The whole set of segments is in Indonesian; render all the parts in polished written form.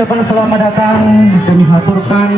ucapan selamat datang kami haturkan.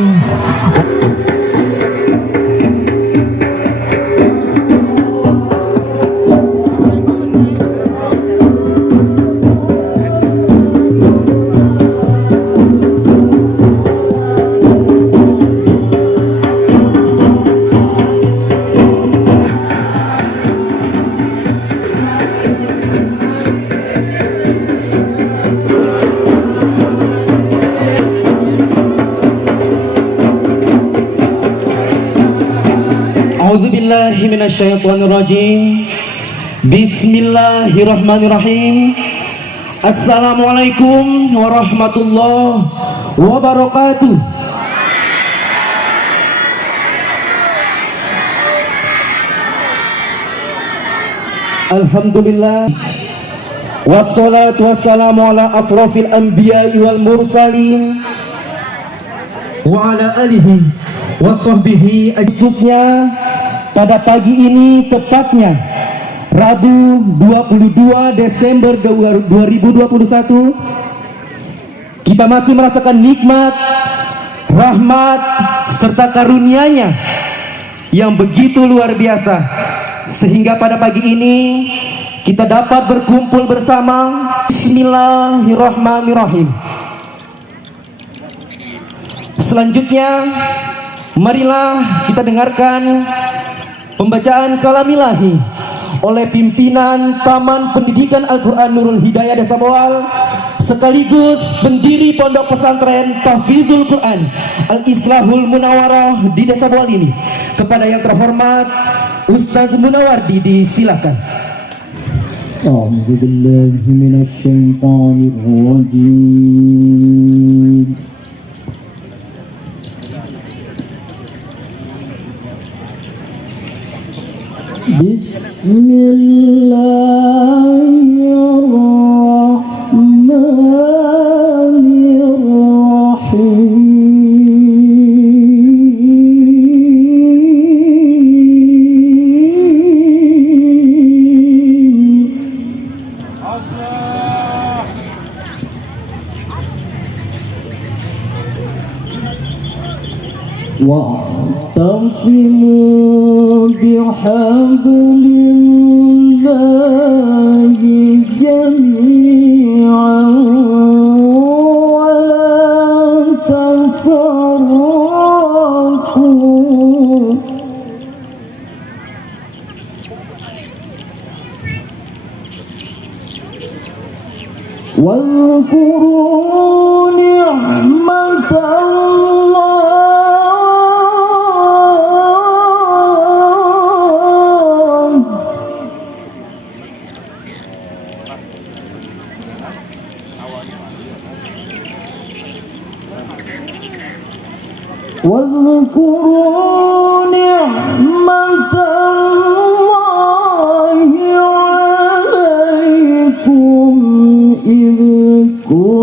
A'udzubillahi minasyaitonirrajim. Bismillahirrahmanirrahim. Assalamualaikum warahmatullahi wabarakatuh. Alhamdulillah, wassalatu wassalamu ala asrafil anbiya'i wal mursalin wa ala alihi wa sahbihi. Khususnya pada pagi ini, tepatnya Rabu 22 Desember 2021, kita masih merasakan nikmat, rahmat, serta karunia-Nya yang begitu luar biasa, sehingga pada pagi ini kita dapat berkumpul bersama. Bismillahirrahmanirrahim. Selanjutnya, marilah kita dengarkan pembacaan kalamilahi oleh pimpinan Taman Pendidikan Al-Quran Nurul Hidayah Desa Boal, sekaligus pendiri Pondok Pesantren Tahfizul Quran Al-Islahul Munawarah di Desa Boal ini. Kepada yang terhormat Ustaz Munawardi, disilakan. A'udzubillahi minasyaitonirrajim. Bismillahirrahmanirrahim. Wa'tasimu bihablillahi jami'an wa la tafarraqu. Wadhkuru ni'matallahi واذكروا نعمة الله عليكم إذ كنتم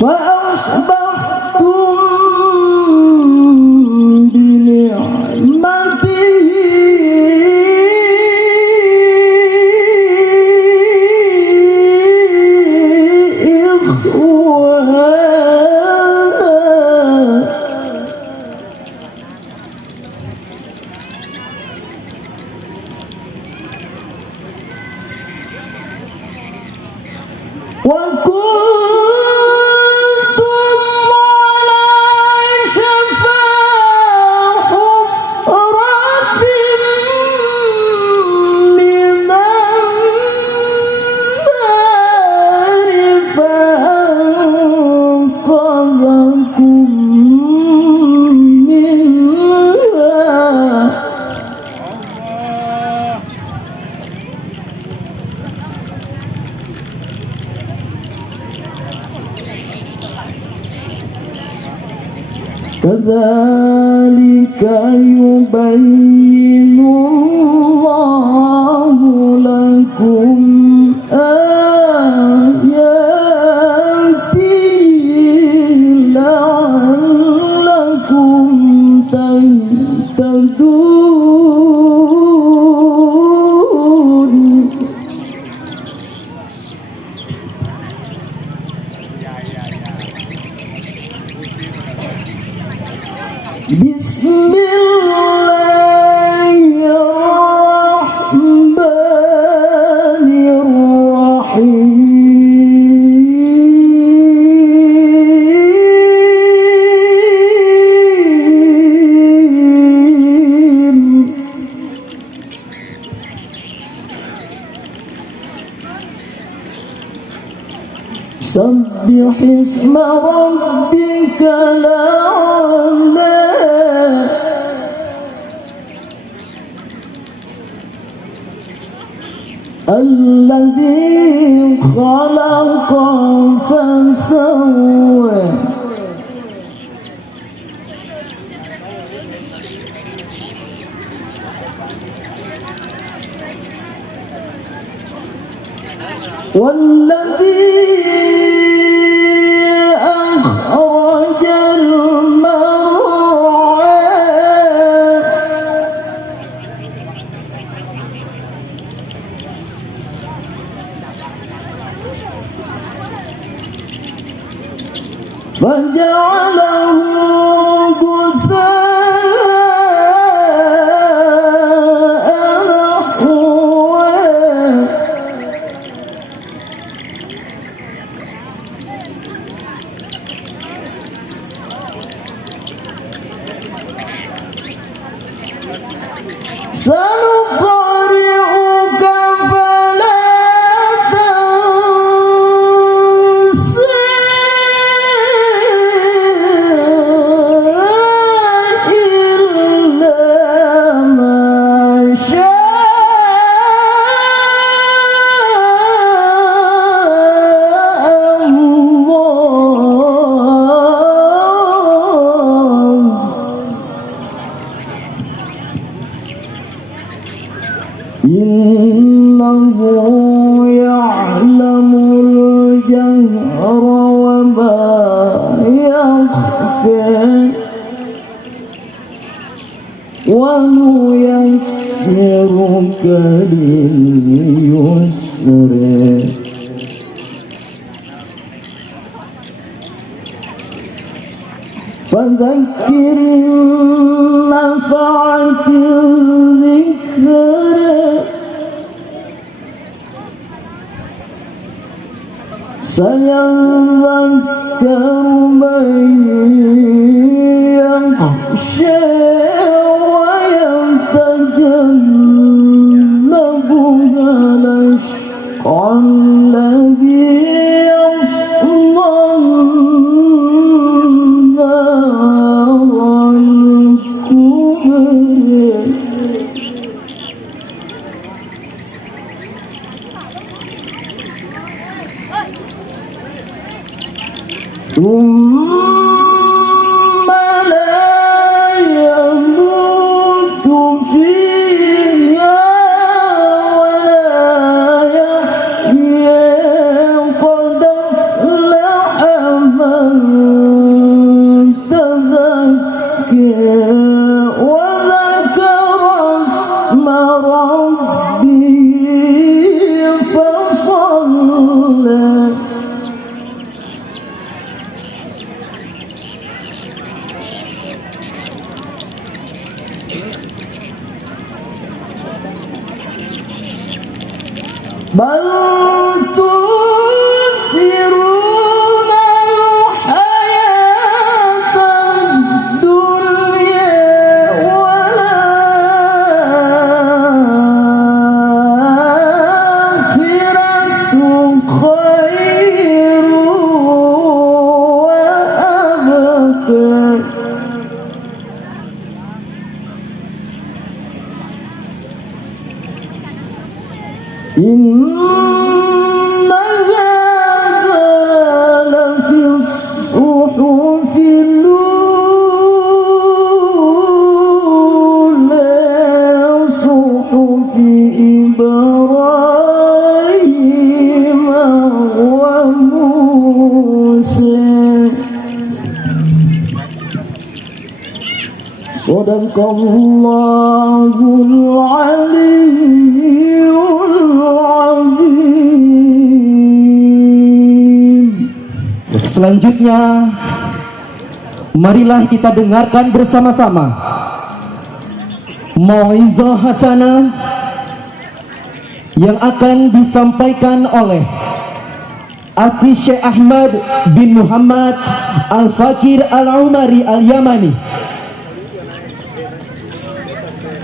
فأصبحتم بنعمته كذلك يبين الله لكم آياته لعلكم تهتدون. بسم الله الرحمن الرحيم. سبح اسم ربك الأعلى الذي خلق فسوى والذي أخرج المرعى فجعله غثاء أحوى. سنقرئك فلا تنسى إلا ما شاء الله. إنه يعلم الجهر وما يخفى ونيسرك لليسر فذكر نفعت الذكر سيذكر من يخشى ويتجنبها الأشقى الذي يصلى النار الكبرى. ثم لا يموت فيها ولا يحيا قد أفلح من تزكى وذكر اسم ربه فصلى. بل تؤثرون الحياة الدنيا والآخرة خير وأبقى. إن هذا لفي الصحف الأولى Selanjutnya, marilah kita dengarkan bersama-sama mau'izah hasanah yang akan disampaikan oleh Asy Syekh Ahmad bin Muhammad Al-Fakir Al-Umari Al-Yamani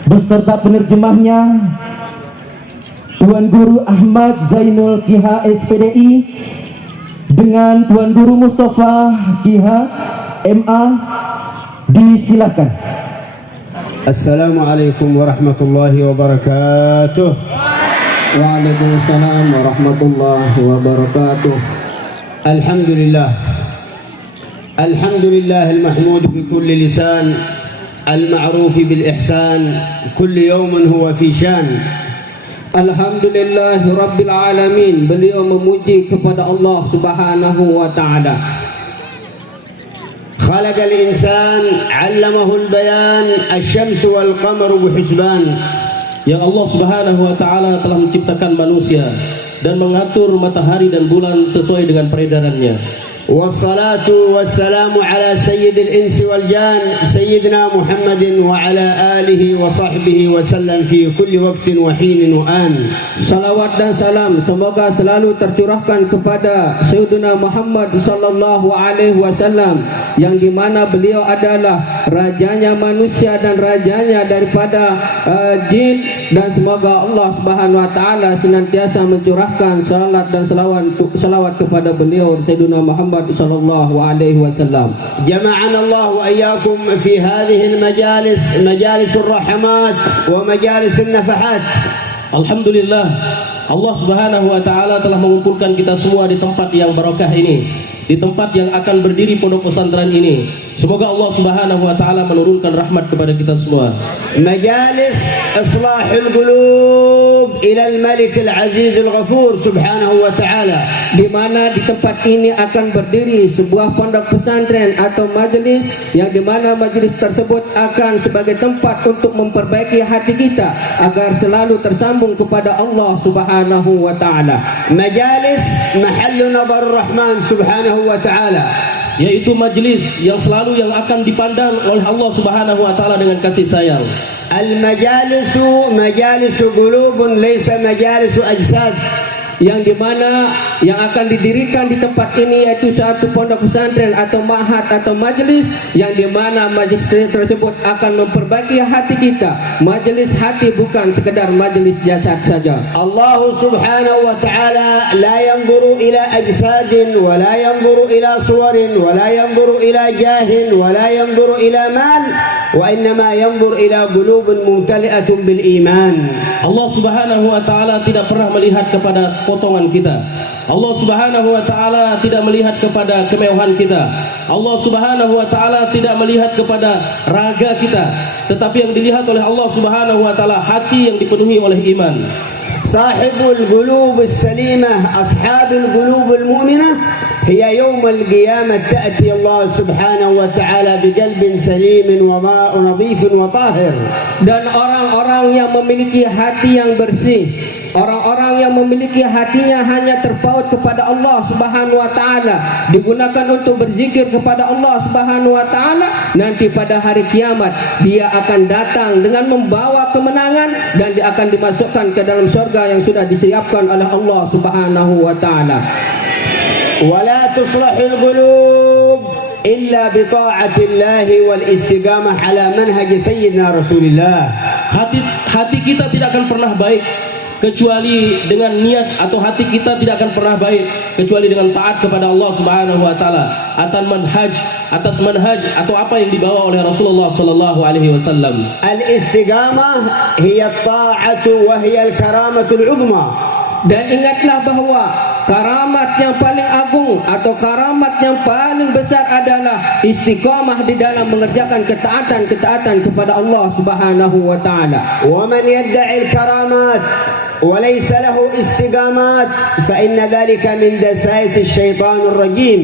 beserta penerjemahnya Tuan Guru Ahmad Zainul Kiha SPDI dengan Tuan Guru Mustafa Kiha MA. Disilakan. Assalamualaikum warahmatullahi wabarakatuh. Waalaikumsalam warahmatullahi wabarakatuh. Alhamdulillah. Alhamdulillah al-mahmud bi kulli lisan, al-ma'ruf bil ihsan, kulli yawmin huwa fi shan. Alhamdulillah Rabbil Alamin. Beliau memuji kepada Allah Subhanahu wa ta'ala. خلق الإنسان علمه البيان الشمس والقمر بحسبان. Yang Allah Subhanahu wa taala telah menciptakan manusia dan mengatur matahari dan bulan sesuai dengan peredarannya. والصلاة والسلام على سيد الإنس والجان سيدنا محمد وعلى آله وصحبه وسلم في كل وقت وحين وآن. Salawat dan salam semoga selalu tercurahkan kepada Sayyidina Muhammad sallallahu alaihi wasallam yang dimana beliau adalah rajanya manusia dan rajanya daripada jin, dan semoga Allah Subhanahu wa taala senantiasa mencurahkan salat dan salawat kepada beliau Sayyidina Muhammad sallallahu alaihi wasallam. جمعنا الله وإياكم في هذه المجالس مجالس الرحمات ومجالس النفحات. Alhamdulillah, Allah Subhanahu wa taala telah mengumpulkan kita semua di tempat yang barakah ini, di tempat yang akan berdiri pondok pesantren ini. Semoga Allah Subhanahu wa taala menurunkan rahmat kepada kita semua. مجالس إصلاح القلوب إلى الملك العزيز الغفور سبحانه وتعالى. Di mana di tempat ini akan berdiri sebuah pondok pesantren atau majelis yang di mana majelis tersebut akan sebagai tempat untuk memperbaiki hati kita agar selalu tersambung kepada Allah Subhanahu wa taala. مجالس محل نظر الرحمن سبحانه وتعالى. Yaitu majelis yang selalu yang akan dipandang oleh Allah Subhanahu wa taala dengan kasih sayang. المجالس مجالس قلوب ليس مجالس أجساد. Yang dimana yang akan didirikan di tempat ini yaitu satu pondok pesantren atau ma'had atau majelis yang dimana majelis tersebut akan memperbaiki hati kita. Majelis hati bukan sekedar majelis jasad saja. الله سبحانه وتعالى لا ينظر إلى أجساد ولا ينظر إلى صور ولا ينظر إلى جاه ولا ينظر إلى مال وإنما ينظر إلى قلوب ممتلئة بالإيمان. Allah Subhanahu wa taala tidak pernah melihat kepada potongan kita. Allah Subhanahu wa taala tidak melihat kepada kemewahan kita. Allah Subhanahu wa taala tidak melihat kepada raga kita, tetapi yang dilihat oleh Allah Subhanahu wa taala hati yang dipenuhi oleh iman. صاحب القلوب السليمة أصحاب القلوب المؤمنة هي يوم القيامة تأتي الله سبحانه وتعالى بقلب سليم وماء نظيف وطاهر. Dan orang-orang yang memiliki hati yang bersih, orang-orang yang memiliki hatinya hanya terpaut kepada Allah Subhanahu wa taala, digunakan untuk berzikir kepada Allah Subhanahu wa taala, nanti pada hari kiamat dia akan datang dengan membawa kemenangan dan dia akan dimasukkan ke dalam surga yang sudah disiapkan oleh Allah Subhanahu wa taala. ولا تصلح القلوب إلا بطاعة الله والاستقامة على منهج سيدنا رسول الله. Hati kita tidak akan pernah baik kecuali dengan niat, atau hati kita tidak akan pernah baik kecuali dengan taat kepada Allah Subhanahu wa taala atas manhaj atau apa yang dibawa oleh Rasulullah sallallahu alaihi wasallam. الاستقامة هي الطاعة وهي الكرامة العظمى. Dan ingatlah bahwa karamat yang paling agung atau karamat yang paling besar adalah istiqamah di dalam mengerjakan ketaatan kepada Allah Subhanahu wa taala. ومن يدعي الكرامات وليس له استقامات فإن ذلك من دسائس الشيطان الرجيم.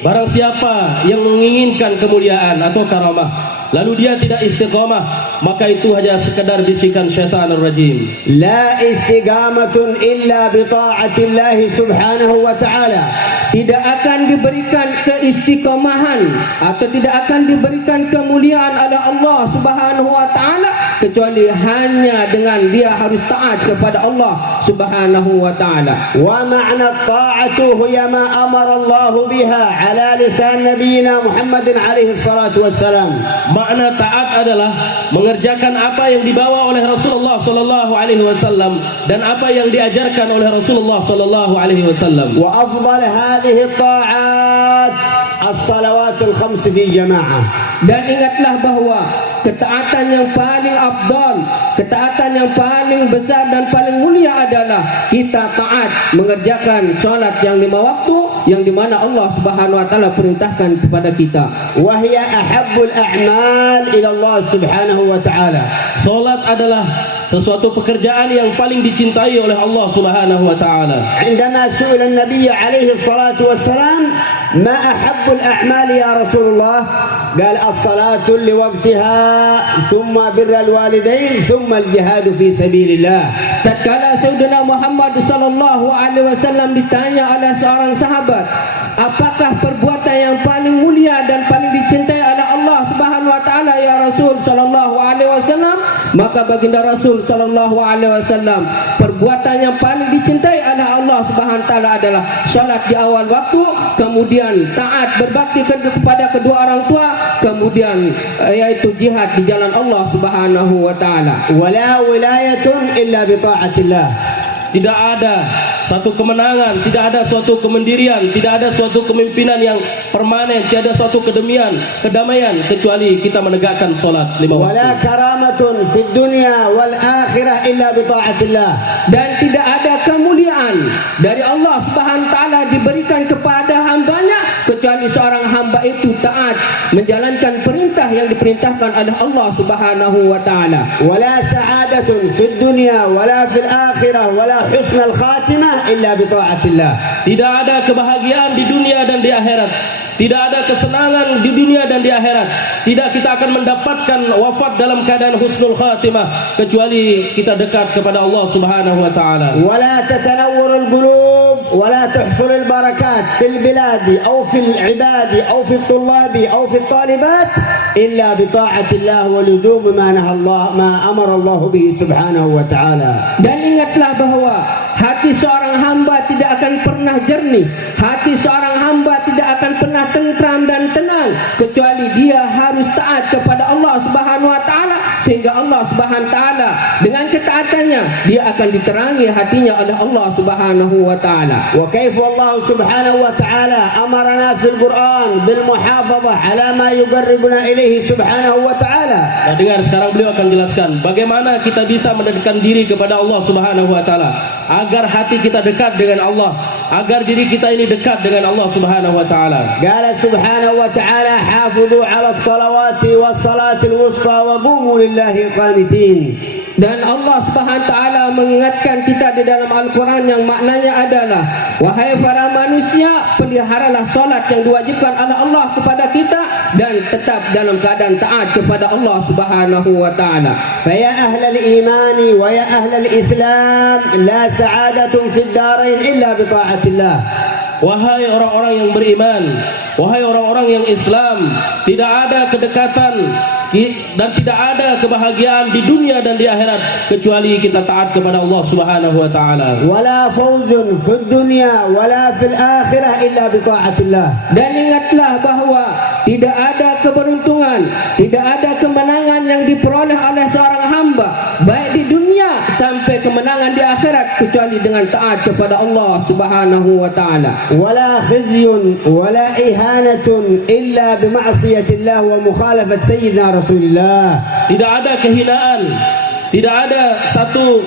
Barang siapa yang menginginkan kemuliaan atau karamah lalu dia tidak istiqamah, maka itu hanya sekedar bisikan syaitan ar-rajim. لا استقامة إلا بطاعة الله سبحانه وتعالى. tidak akan diberikan keistiqomahan atau tidak akan diberikan kemuliaan oleh Allah Subhanahu wa taala kecuali hanya dengan dia harus taat kepada Allah Subhanahu wa taala. ومعنى الطاعة هي ما أمر الله بها على لسان نبينا محمد عليه الصلاة والسلام. Makna taat adalah mengerjakan apa yang dibawa oleh Rasulullah sallallahu alaihi wasallam dan apa yang diajarkan oleh Rasulullah sallallahu alaihi wasallam. وأفضل هذه الطاعات الصلوات الخمس في جماعة. Dan ingatlah bahwa ketaatan yang paling afdal, ketaatan yang paling besar dan paling mulia adalah kita taat mengerjakan salat yang 5 waktu yang dimana Allah Subhanahu wa taala perintahkan kepada kita. وهي أحب الأعمال إلى الله سبحانه وتعالى. Salat adalah sesuatu pekerjaan yang paling dicintai oleh Allah Subhanahu wa taala. عندما سئل النبي عليه الصلاة والسلام ما أحب الأعمال يا رسول الله قال الصلاة لوقتها ثم بر الوالدين ثم الجهاد في سبيل الله. Tatkala Sayyidina Muhammad sallallahu alaihi wasallam ditanya oleh seorang sahabat, apakah perbuatan yang paling mulia dan paling dicintai oleh Allah Subhanahu wa taala ya Rasul sallallahu alaihi wasallam? Maka baginda Rasul sallallahu alaihi wasallam, perbuatan yang paling dicintai oleh Allah Subhanahu wa taala adalah salat di awal waktu, kemudian taat berbakti kepada kedua orang tua, kemudian yaitu jihad di jalan Allah Subhanahu wa taala. ولا ولاية إلا بطاعة الله. Tidak ada satu kemenangan, tidak ada suatu kemandirian, tidak ada suatu kepemimpinan yang permanen, tidak ada suatu kedamaian kecuali kita menegakkan salat 5 waktu. ولا كرامة في الدنيا والآخرة إلا بطاعة الله. Dan tidak ada kemuliaan dari Allah Subhanahu wa taala diberikan kepada hambanya kecuali seorang hamba itu taat menjalankan perintah yang diperintahkan oleh Allah Subhanahu wa taala. ولا سعادة في الدنيا ولا في الآخرة ولا حسن الخاتمة إلا بطاعة الله. Tidak ada kebahagiaan di dunia dan di akhirat. Tidak ada kesenangan di dunia dan di akhirat. Tidak kita akan mendapatkan wafat dalam keadaan husnul khatimah kecuali kita dekat kepada Allah Subhanahu wa taala. ولا تتنور القلوب ولا تحصل البركات في البلاد أو في العباد أو في الطلاب أو في الطالبات إلا بطاعة الله ولزوم ما نهى الله ما أمر الله به سبحانه وتعالى. Dan ingatlah bahwa hati seorang hamba tidak akan pernah jernih, hati seorang hamba tidak akan pernah tentram dan tenang kecuali dia harus taat kepada Allah Subhanahu wa taala, sehingga Allah Subhanahu wa taala dengan ketaatannya dia akan diterangi hatinya oleh Allah Subhanahu wa taala. وكيف الله سبحانه وتعالى أمرنا في القرآن بالمحافظة على ما يقربنا إليه سبحانه وتعالى. Nah, dengar sekarang beliau akan jelaskan bagaimana kita bisa mendekatkan diri kepada Allah Subhanahu wa taala agar hati kita dekat dengan Allah, agar diri kita ini dekat dengan Allah Subhanahu wa taala. قال سبحانه وتعالى حافظوا على الصلوات والصلاة الوسطى وقوموا لله قانتين. Dan Allah Subhanahu wa taala mengingatkan kita di dalam Al-Qur'an yang maknanya adalah, wahai para manusia, peliharalah salat yang diwajibkan oleh Allah kepada kita dan tetap dalam keadaan taat kepada Allah Subhanahu wa taala. فيا أهل الإيمان ويا أهل الإسلام لا سعادة في الدارين إلا بطاعة الله. Wahai orang-orang yang beriman, wahai orang-orang yang Islam, tidak ada kedekatan dan tidak ada kebahagiaan di dunia dan di akhirat kecuali kita taat kepada Allah Subhanahu wa taala. ولا فوز في الدنيا ولا في الآخرة إلا بطاعة الله. Dan ingatlah bahwa tidak ada keberuntungan, tidak ada kemenangan yang diperoleh oleh seorang hamba baik di dunia sampai kemenangan di akhirat kecuali dengan taat kepada Allah Subhanahu wa taala. ولا خزي ولا إهانة إلا بمعصية الله ومخالفة سيدنا رسول الله. Tidak ada kehinaan, tidak ada satu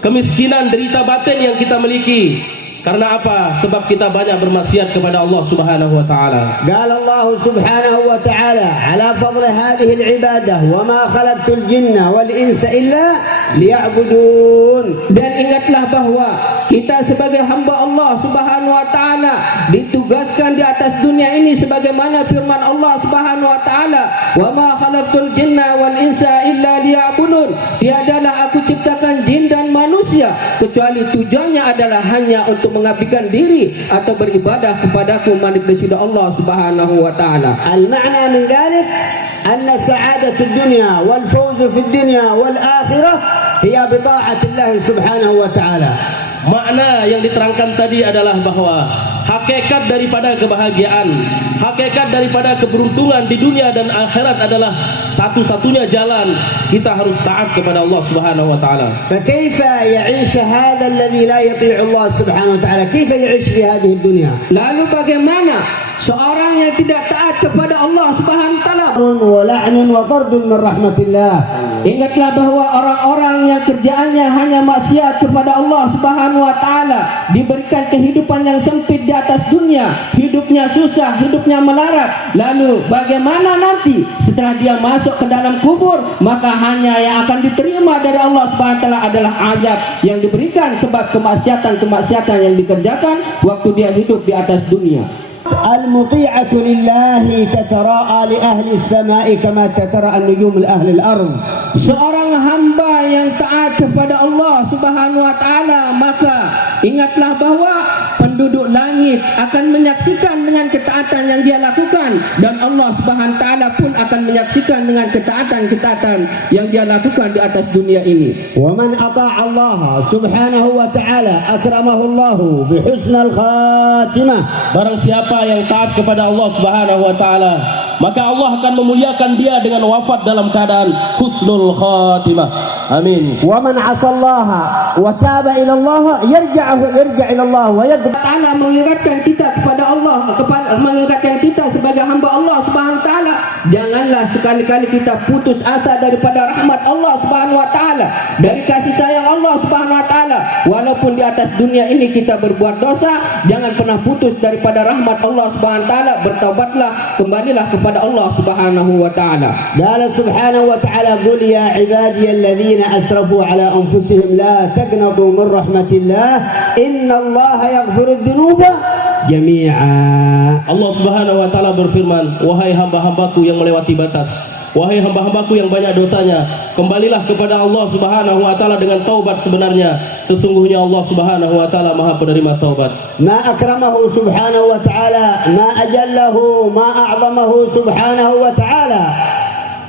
kemiskinan, derita batin yang kita miliki. Karena apa? Sebab kita banyak bermaksiat kepada Allah Subhanahu wa taala. قال الله سبحانه وتعالى على فضل هذه العبادة وما خلقت الجن والإنس إلا ليعبدون. Dan ingatlah bahwa kita sebagai hamba Allah Subhanahu wa taala ditugaskan di atas dunia ini sebagaimana firman Allah Subhanahu wa taala, "Wa ma khalaqtul jinna wal insa illa liya'budun." Tiadalah aku ciptakan jin dan manusia kecuali tujuannya adalah hanya untuk mengabdikan diri atau beribadah kepadaku manik sudah Allah Subhanahu wa taala. المعنى من ذلك أن سعادة الدنيا والفوز في الدنيا والآخرة هي بطاعة الله سبحانه وتعالى. Makna yang diterangkan tadi adalah bahwa hakikat daripada kebahagiaan, hakikat daripada keberuntungan di dunia dan akhirat adalah satu-satunya jalan kita harus taat kepada Allah Subhanahu wa taala. فكيف يعيش هذا الذي لا يطيع الله سبحانه وتعالى؟ كيف يعيش في هذه الدنيا؟ Lalu bagaimana seorang yang tidak taat kepada Allah Subhanahu wa taala? ولعن وطرد من رحمة الله. Ingatlah bahwa orang-orang yang kerjaannya hanya maksiat kepada Allah Subhanahu wa taala diberikan kehidupan yang sempit di atas dunia, hidupnya susah, hidupnya melarat. Lalu bagaimana nanti setelah dia masuk ke dalam kubur? Maka hanya yang akan diterima dari Allah Subhanahu wa taala adalah azab yang diberikan sebab kemaksiatan-kemaksiatan yang dikerjakan waktu dia hidup di atas dunia. المطيعة لله تتراءى لأهل السماء كما تتراءى النجوم لأهل الأرض. Seorang hamba yang taat kepada Allah Subhanahu wa taala, maka ingatlah bahwa penduduk langit akan menyaksikan dengan ketaatan yang dia lakukan, dan Allah Subhanahu wa taala pun akan menyaksikan dengan ketaatan-ketaatan yang dia lakukan di atas dunia ini. ومن أطاع الله سبحانه وتعالى أكرمه الله بحسن الخاتمة. Barang siapa yang taat kepada Allah Subhanahu wa taala, maka Allah akan memuliakan dia dengan wafat dalam keadaan husnul khatimah. Amin. ومن عصى الله وتاب إلى الله يرجع إلى الله ويقبل. Ta'ala mengingatkan kita kepada Allah, mengingatkan kita sebagai hamba Allah Subhanahu wa taala, janganlah sekali-kali kita putus asa daripada rahmat Allah Subhanahu wa taala, dari kasih sayang Allah Subhanahu wa taala. Walaupun di atas dunia ini kita berbuat dosa, jangan pernah putus daripada rahmat Allah Subhanahu wa taala. Bertaubatlah, kembalilah kepada Allah Subhanahu wa taala. قال سبحانه وتعالى قل يا عبادي الذين أسرفوا على أنفسهم لا تقنطوا من رحمة الله إن الله يغفر الذنوب جميعا. Allah Subhanahu wa taala berfirman, wahai hamba-hambaku yang melewati batas, wahai hamba-hambaku yang banyak dosanya, kembalilah kepada Allah Subhanahu wa taala dengan taubat sebenarnya. Sesungguhnya Allah Subhanahu wa taala Maha penerima taubat. ما أكرمه سبحانه وتعالى ما أجله ما أعظمه سبحانه وتعالى.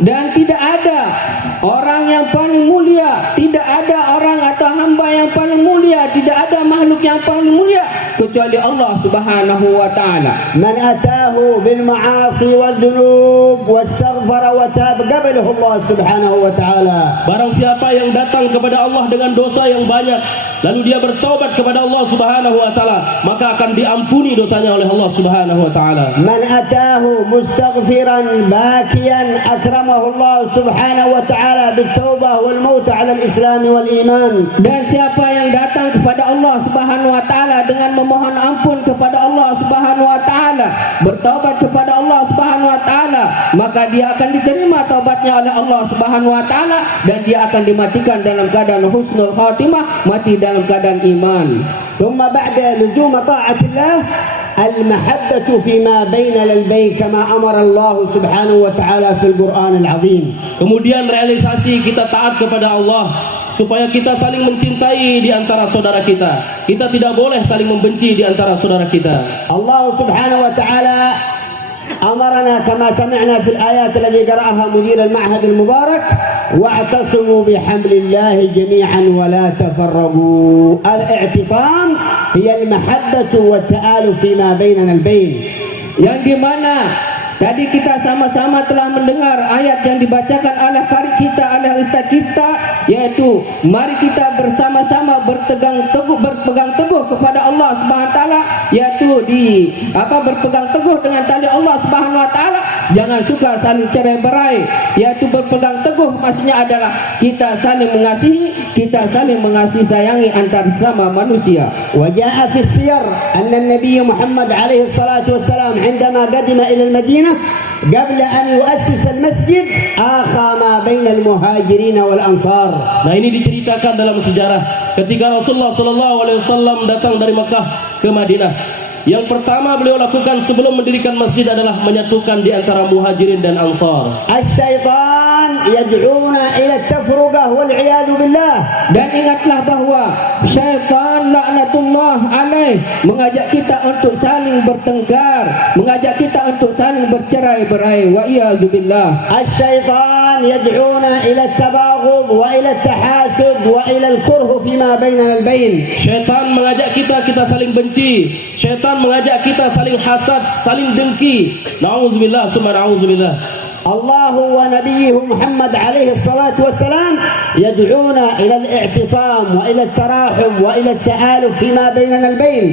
Dan tidak ada orang yang paling mulia, tidak ada orang atau hamba yang paling mulia, tidak ada makhluk yang paling mulia kecuali Allah Subhanahu wa taala. من أتاه بالمعاصي والذنوب واستغفر وتاب قبله الله سبحانه وتعالى. Barang siapa yang datang kepada Allah dengan dosa yang banyak, lalu dia bertaubat kepada Allah Subhanahu wa taala, maka akan diampuni dosanya oleh Allah Subhanahu wa taala. من أتاه مستغفرا باكيا أكرمه الله سبحانه وتعالى بالتوبة والموت على الإسلام والإيمان. Dan siapa yang datang kepada Allah Subhanahu wa taala dengan memohon ampun kepada Allah Subhanahu wa taala, bertaubat kepada Allah Subhanahu wa taala, maka dia akan diterima taubatnya oleh Allah Subhanahu wa taala, dan dia akan dimatikan dalam keadaan husnul khatimah, mati dalam keadaan iman. ثم بعد لزوم طاعة الله المحبة فيما بيننا البين كما أمر الله سبحانه وتعالى في القرآن العظيم. Kemudian realisasi kita taat kepada Allah supaya kita saling mencintai di antara saudara kita. Kita tidak boleh saling membenci di antara saudara kita. الله سبحانه وتعالى أمرنا كما سمعنا في الآيات التي قرأها مدير المعهد المبارك واعتصموا بحبل الله جميعا ولا تفرقوا. الاعتصام هي المحبة والتآلف فيما بيننا البين. Yang dimana tadi kita sama-sama telah mendengar ayat yang dibacakan oleh qari kita, oleh ustaz kita, yaitu mari kita bersama-sama berpegang teguh kepada Allah Subhanahu wa taala, yaitu berpegang teguh dengan tali Allah Subhanahu wa taala. Jangan suka saling cerai-berai, yaitu berpegang teguh maksudnya adalah kita saling mengasihi, kita saling mengasihi sayangi antar sesama manusia. وجاء في السير أن النبي محمد عليه الصلاة والسلام عندما قدم إلى المدينة قبل أن يؤسس المسجد آخى ما بين المهاجرين والأنصار. Nah, ini diceritakan dalam sejarah ketika Rasulullah SAW datang dari Mekah ke Madinah. Yang pertama beliau lakukan sebelum mendirikan masjid adalah menyatukan di antara muhajirin dan ansar. الشيطان يدعون إلى التفرقة والعياذ بالله. Dan ingatlah bahwa syaitan laknatullah alaih mengajak kita untuk saling bertengkar, mengajak kita untuk saling bercerai-berai, wa iyazubillah. الشيطان يدعونا إلى التباغض وإلى التحاسد وإلى الكره فيما بيننا البين. Syaitan mengajak kita saling benci. Syaitan mengajak kita saling hasad, saling dengki. Nauzubillah, summa nauzubillah. الله ونبيه محمد عليه الصلاة والسلام يدعونا إلى الاعتصام وإلى التراحم وإلى التآلف فيما بيننا البين.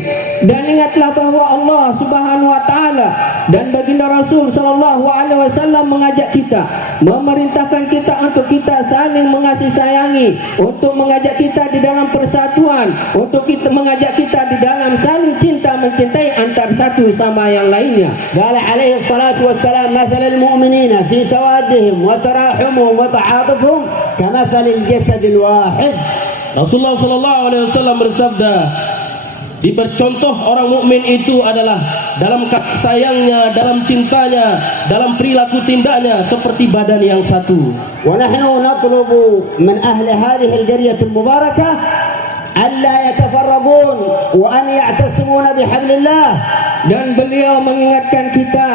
Dan ingatlah bahwa Allah Subhanahu wa taala dan baginda Rasul sallallahu alaihi wasallam mengajak kita, memerintahkan kita untuk kita saling mengasihi sayangi, untuk mengajak kita di dalam persatuan, untuk kita mengajak kita di dalam saling cinta mencintai antar satu sama yang lainnya. قال عليه الصلاة والسلام مثل المؤمنين في توادهم وتراحمهم وتعاطفهم كمثل الجسد الواحد. Rasulullah sallallahu alaihi wasallam bersabda, dipercontoh orang mukmin itu adalah dalam kasih sayangnya, dalam cintanya, dalam perilaku tindaknya seperti badan yang satu. ونحن نطلب من أهل هذه القرية المباركة ألا يتفرقون وأن يعتصمون بحبل الله. Dan beliau mengingatkan kita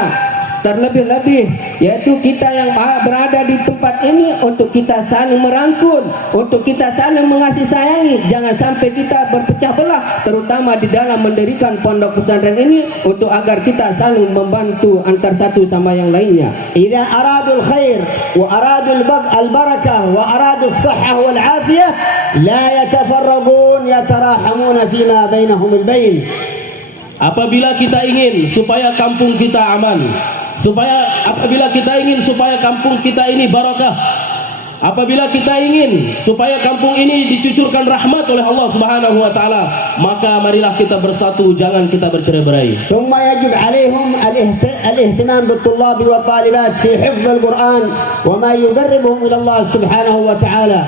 terlebih-lebih, yaitu kita yang berada di tempat ini, untuk kita saling merangkul, untuk kita saling mengasihi sayangi. Jangan sampai kita berpecah belah, terutama di dalam mendirikan pondok pesantren ini, untuk agar kita saling membantu antar satu sama yang lainnya. إذا أرادوا الخير وأرادوا البركة وأرادوا الصحة والعافية لا يتفرقون يتراحمون فيما بينهم البين. Apabila kita ingin supaya kampung kita aman, apabila kita ingin supaya kampung kita ini barakah, apabila kita ingin supaya kampung ini dicucurkan rahmat oleh Allah Subhanahu wa taala, maka marilah kita bersatu, jangan kita bercerai-berai. ثم يجب عليهم الاهتمام بالطلاب والطالبات في حفظ القرآن وما يقربهم إلى الله سبحانه وتعالى.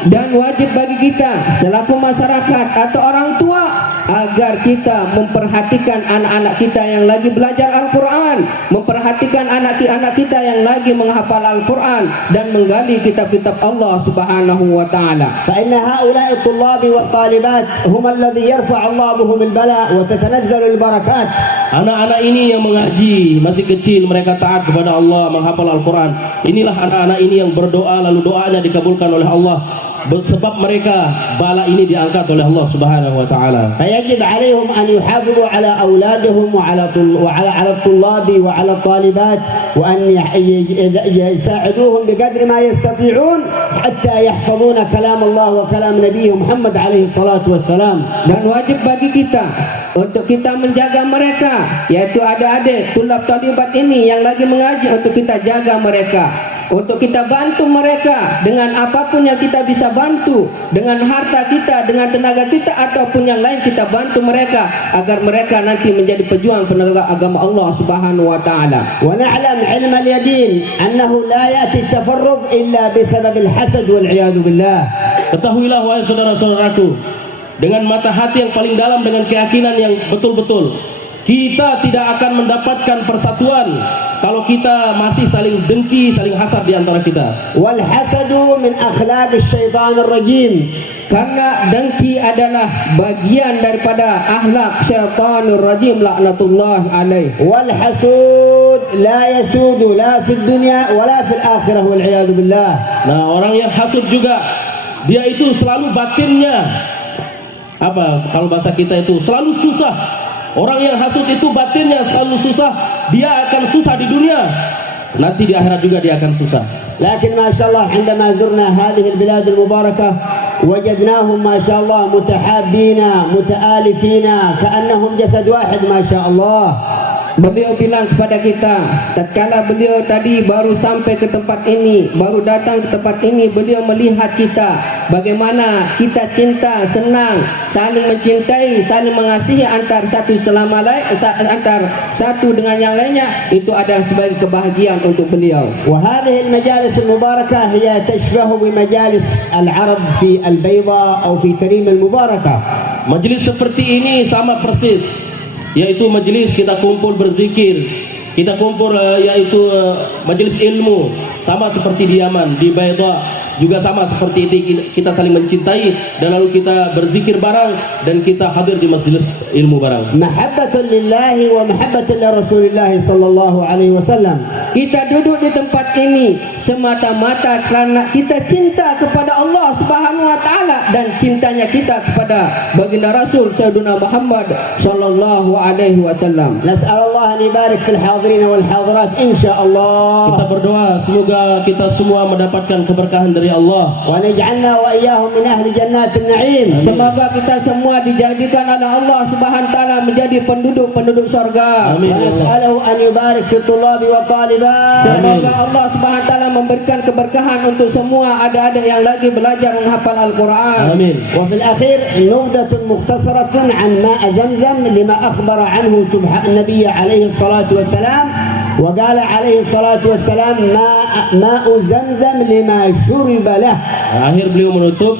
Dan wajib bagi kita selaku masyarakat atau orang tua agar kita memperhatikan anak-anak kita yang lagi belajar Al-Quran, memperhatikan anak-anak kita yang lagi menghafal Al-Quran dan menggali kitab-kitab Allah Subhanahu wa taala. فإن هؤلاء الطلاب والطالبات هم الذي يرفع الله بهم البلاء وتتنزل البركات. Anak-anak ini yang mengaji, masih kecil, mereka taat kepada Allah, menghafal Al-Quran. Inilah anak-anak ini yang berdoa, lalu doanya dikabulkan oleh Allah. Sebab mereka bala ini diangkat oleh Allah Subhanahu wa taala. فيجب عليهم أن يحافظوا على أولادهم وعلى الطلاب وعلى الطالبات وأن يساعدوهم بقدر ما يستطيعون حتى يحفظون كلام الله وكلام نبيه محمد عليه الصلاة والسلام. Dan wajib bagi kita untuk kita menjaga mereka, yaitu adik-adik tulab talibat ini yang lagi mengaji, untuk kita jaga mereka, untuk kita bantu mereka dengan apapun yang kita bisa bantu, dengan harta kita, dengan tenaga kita, ataupun yang lain kita bantu mereka agar mereka nanti menjadi pejuang penegak agama Allah Subhanahu wa taala. ونعلم علم اليقين أنه لا يأتي التفرق إلا بسبب الحسد والعياذ بالله. Ketahuilah wahai saudara-saudaraku, dengan mata hati yang paling dalam, dengan keyakinan yang betul-betul, kita tidak akan mendapatkan persatuan kalau kita masih saling dengki, saling hasad di antara kita. والحسد من أخلاق الشيطان الرجيم. Karena dengki adalah bagian daripada akhlak syaitanur rajim laknatullah alaih. والحسود لا يسود لا في الدنيا ولا في الآخرة والعياذ بالله. Nah, orang yang hasud juga, dia itu selalu batinnya, apa kalau bahasa kita itu selalu susah. Orang yang hasud itu batinnya selalu susah. Dia akan susah di dunia, nanti di akhirat juga dia akan susah. لكن ما شاء الله عندما زرنا هذه البلاد المباركة وجدناهم ما شاء الله متحابين متآلفين كأنهم جسد واحد ما شاء الله. Beliau bilang kepada kita, tatkala beliau tadi baru sampai ke tempat ini, baru datang ke tempat ini, beliau melihat kita bagaimana kita cinta, senang, saling mencintai, saling mengasihi antar satu selama lain, antar satu dengan yang lainnya. Itu adalah sebagai kebahagiaan untuk beliau. وهذه المجالس المباركة هي تشبه بمجالس العرب في البيضاء أو في تريم المباركة. Majelis seperti ini sama persis, yaitu majelis kita kumpul berzikir, kita kumpul yaitu majelis ilmu, sama seperti di Yaman, di Baydha juga sama seperti itu, kita saling mencintai dan lalu kita berzikir bareng dan kita hadir di majelis ilmu bareng. Mahabbatan lillahi wa mahabbatan li Rasulillah sallallahu alaihi wasallam. Kita duduk di tempat ini semata-mata karena kita cinta kepada Allah Subhanahu wa taala dan cintanya kita kepada baginda Rasul Sayyidina Muhammad sallallahu alaihi wasallam. Nas'alullah an yubarik fil hadirin wal hadirat insyaallah. Kita berdoa semoga kita semua mendapatkan keberkahan dari Allah. Wa naj'alna wa iyyahum min ahli jannatin na'im. Semoga kita semua dijadikan oleh Allah Subhanahu wa taala menjadi penduduk-penduduk surga. Amin. Wa nas'aluhu an yubarik fi tullabi wa talibat. Semoga Allah Subhanahu wa taala memberikan keberkahan untuk semua adik-adik yang lagi belajar menghafal Al-Qur'an. Amin. وفي الأخير نبذة مختصرة عن ماء زمزم لما أخبر عنه النبي عليه الصلاة والسلام وقال عليه الصلاة والسلام ماء زمزم لما شرب له. Akhir beliau menutup,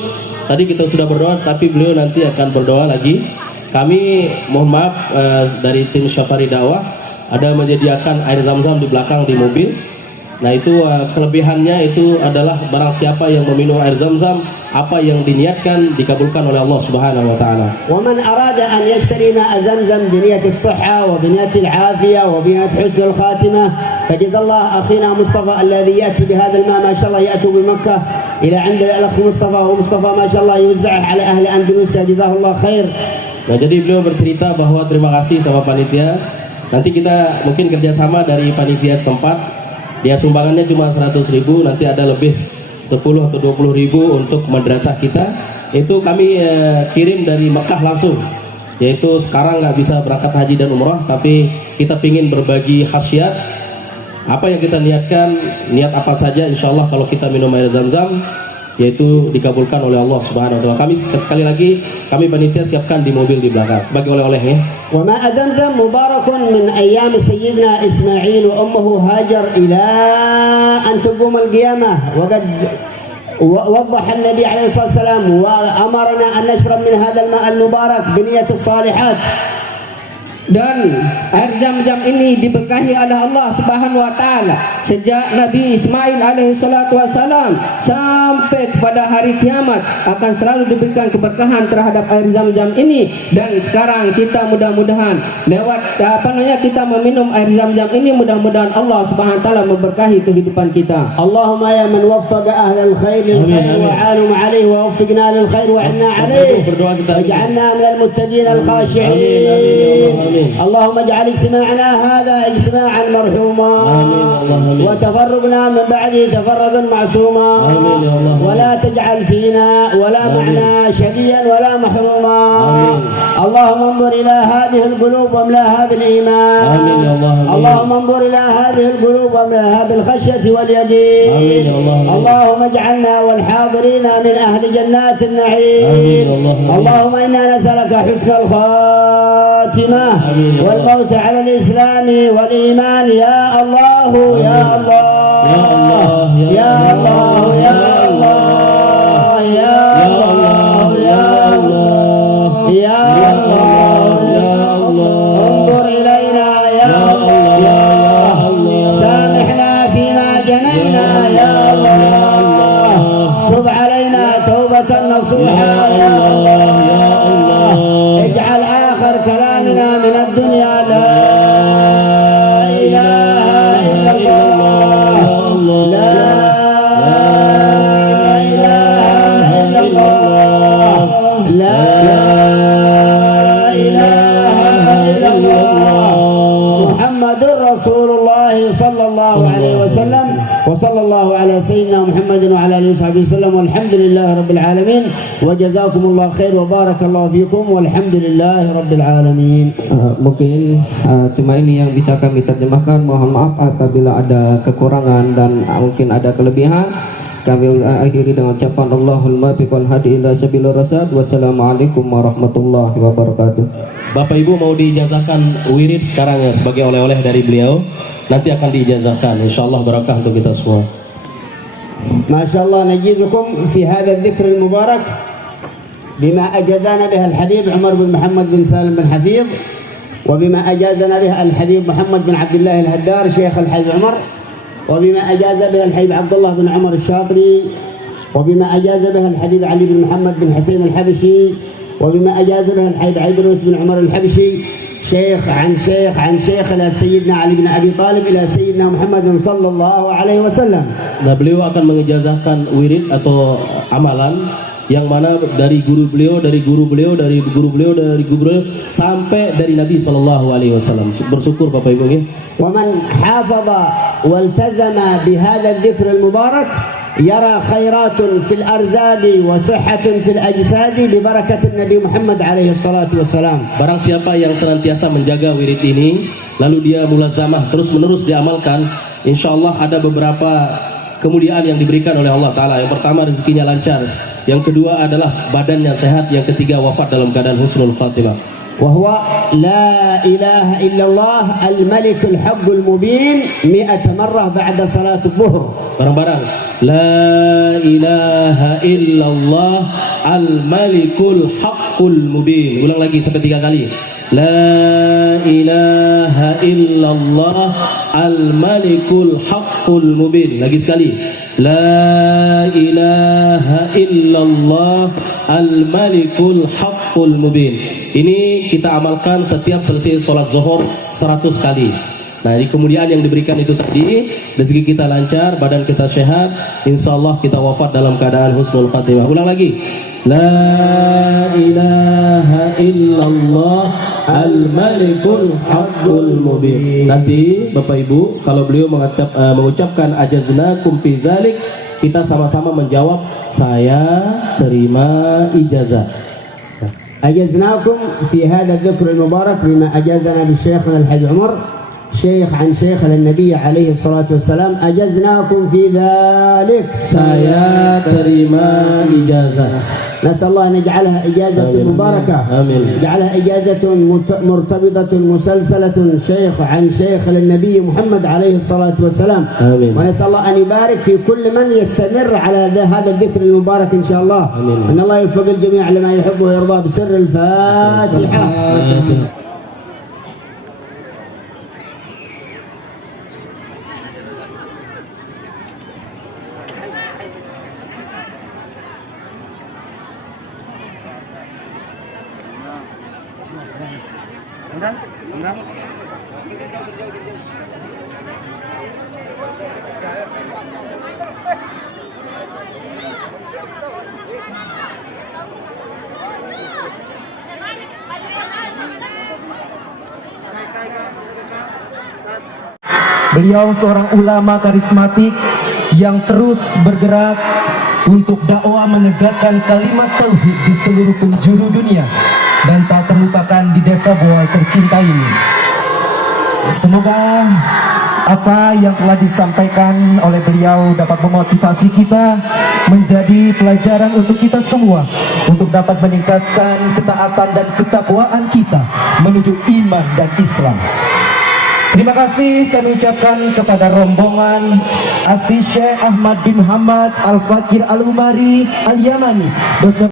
tadi kita sudah berdoa tapi beliau nanti akan berdoa lagi. Kami mohon maaf dari tim Syafari Dakwah ada menyediakan air zam-zam di belakang di mobil. Nah itu kelebihannya itu adalah barang siapa yang meminum air zam-zam, apa yang diniatkan dikabulkan oleh Allah Subhanahu wa taala. ومن أراد أن يشتري ماء زمزم بنية الصحة وبنية العافية وبنية حسن الخاتمة فجزا الله أخينا مصطفى الذي يأتي بهذا الماء ما شاء الله يأتي بمكة إلى عند الأخ مصطفى ومصطفى ما شاء الله يوزعه على أهل أندونيسيا جزاه الله خير. Nah jadi beliau bercerita bahwa terima kasih sama panitia. Nanti kita mungkin kerjasama dari panitia setempat. Dia sumbangannya cuma 100.000, nanti ada lebih 10 atau 20.000 untuk madrasah kita. Itu kami kirim dari Mekah langsung. Yaitu sekarang nggak bisa berangkat haji dan umrah, tapi kita pingin berbagi khasiat. Apa yang kita niatkan, niat apa saja, insya Allah kalau kita minum air zam-zam, yaitu dikabulkan oleh Allah Subhanahu wa taala. Kami sekali lagi kami panitia siapkan di mobil di belakang sebagai oleh-olehnya. وماء زمزم مبارك من أيام سيدنا إسماعيل وأمه هاجر إلى أن تقوم القيامة وقد وضح النبي عليه الصلاة والسلام وأمرنا أن نشرب من هذا الماء المبارك بنية الصالحات. Dan air zam-zam ini diberkahi oleh Allah Subhanahu wa taala sejak Nabi Ismail alaihi salatu wasalam sampai kepada hari kiamat akan selalu diberikan keberkahan terhadap air zam-zam ini. Dan sekarang kita mudah-mudahan lewat kita meminum air zam-zam ini, mudah-mudahan Allah Subhanahu wa taala memberkahi kehidupan kita. Allahumma ya man waffaqa ahlal khair lil khair wa 'anum 'alaihi wa waffiqna lil khair wa 'inna 'alaihi waj'alna minal muttaqin al khashi'in. اللهم اجعل اجتماعنا هذا اجتماعا مرحوما وتفرقنا من بعده تفرقا معصوما ولا تجعل فينا ولا معنا شقيا ولا محروما. اللهم انظر الى هذه القلوب واملاها بالايمان. اللهم انظر الى هذه القلوب واملاها بالخشيه واليقين. اللهم اجعلنا والحاضرين من اهل جنات النعيم. اللهم انا نسالك حسن الخاتمه والموت على الإسلام والإيمان. يا الله يا الله يا الله يا الله يا الله يا الله يا الله يا الله انظر إلينا يا الله سامحنا فيما جنينا يا الله تب علينا توبة نصوحا يا الله اجعل آخر كلامنا من الدنيا لا إله إلا الله لا إله إلا الله لا إله إلا الله محمد رسول الله صلى الله عليه وسلم وصلى الله على سيدنا محمد وعلى آله وصحبه وسلم والحمد لله رب العالمين وجزاكم الله خير وبارك الله فيكم والحمد لله رب العالمين. Mungkin cuma ini yang bisa kami terjemahkan. Mohon maaf apabila ada kekurangan dan mungkin ada kelebihan. Kami akhiri dengan ucapan Allahul muwaffiq wal hadi ila sabilir rasyad. Wassalamualaikum warahmatullahi wabarakatuh. Bapak Ibu mau diijazahkan wirid sekarang ya sebagai oleh-oleh dari beliau. Nanti akan diijazahkan. Insyaallah barakah untuk kita semua. ما شاء الله نجيزكم في هذا الذكر المبارك بما أجازنا به الحبيب عمر بن محمد بن سالم بن حفيظ وبما أجازنا به الحبيب محمد بن عبد الله الهدار شيخ الحبيب عمر، وبما أجاز به الحبيب عبد الله بن عمر الشاطري، وبما أجاز به الحبيب علي بن محمد بن حسين الحبشي، وبما أجاز به الحبيب عيدروس بن عمر الحبشي، شيخ عن شيخ عن شيخ إلى سيدنا علي بن أبي طالب إلى سيدنا محمد صلى الله عليه وسلم. Nah, beliau akan mengijazahkan wirid atau amalan yang mana dari guru beliau, dari guru beliau, dari guru beliau, dari guru beliau sampai dari Nabi Shallallahu Alaihi Wasallam. Bersyukur Bapak Ibu ya. ومن حافظ والتزم بهذا الذكر المبارك يرى خيرات في الأرزاق وصحة في الأجساد ببركة النبي محمد عليه الصلاة والسلام. Barang siapa yang senantiasa menjaga wirid ini, lalu dia mulazamah terus menerus diamalkan, insya Allah ada beberapa kemuliaan yang diberikan oleh Allah Ta'ala. Yang pertama rezekinya lancar, yang kedua adalah badannya sehat, yang ketiga wafat dalam keadaan husnul khatimah. وهو لا إله إلا الله الملك الحق المبين 100 مرة بعد صلاة الظهر. Barang-barang La ilaha illallah al-malikul haqqul mubin. Ulang lagi sampai 3 kali. La ilaha illallah al-malikul haqqul mubin. Lagi sekali. La ilaha illallah al-malikul haqqul mubin. Ini kita amalkan setiap selesai sholat zuhur 100 kali. Nah, di kemudian yang diberikan itu tadi, rezeki kita lancar, badan kita sehat, insya Allah kita wafat dalam keadaan husnul khatimah. Ulang lagi. La ilaha illallah al-malikul haqqul mubin. Nanti Bapak Ibu, kalau beliau mengucapkan ajaznakum fi zalik, kita sama-sama menjawab, saya terima ijazah. أجزناكم في هذا الذكر المبارك بما أجازنا بالشيخنا الحبيب عمر شيخ عن شيخ للنبي عليه الصلاة والسلام. أجزناكم في ذلك. Saya terima ijazah. نسأل الله أن يجعلها إجازة مباركة. آمين. يجعلها إجازة مرتبطة مسلسلة شيخ عن شيخ للنبي محمد عليه الصلاة والسلام. آمين. ونسأل الله أن يبارك في كل من يستمر على هذا الذكر المبارك إن شاء الله. آمين. أن الله يوفق الجميع لما يحب ويرضى بسر الفاتحة. Beliau seorang ulama karismatik yang terus bergerak untuk dakwah menegakkan kalimat tauhid di seluruh penjuru dunia dan tak terlupakan di desa Boai tercinta ini. Semoga apa yang telah disampaikan oleh beliau dapat memotivasi kita menjadi pelajaran untuk kita semua untuk dapat meningkatkan ketaatan dan ketakwaan kita menuju iman dan Islam. Terima kasih kami ucapkan kepada rombongan Asy Syaikh Ahmad bin Muhammad Al-Fakir Al-Umari Al-Yamani beserta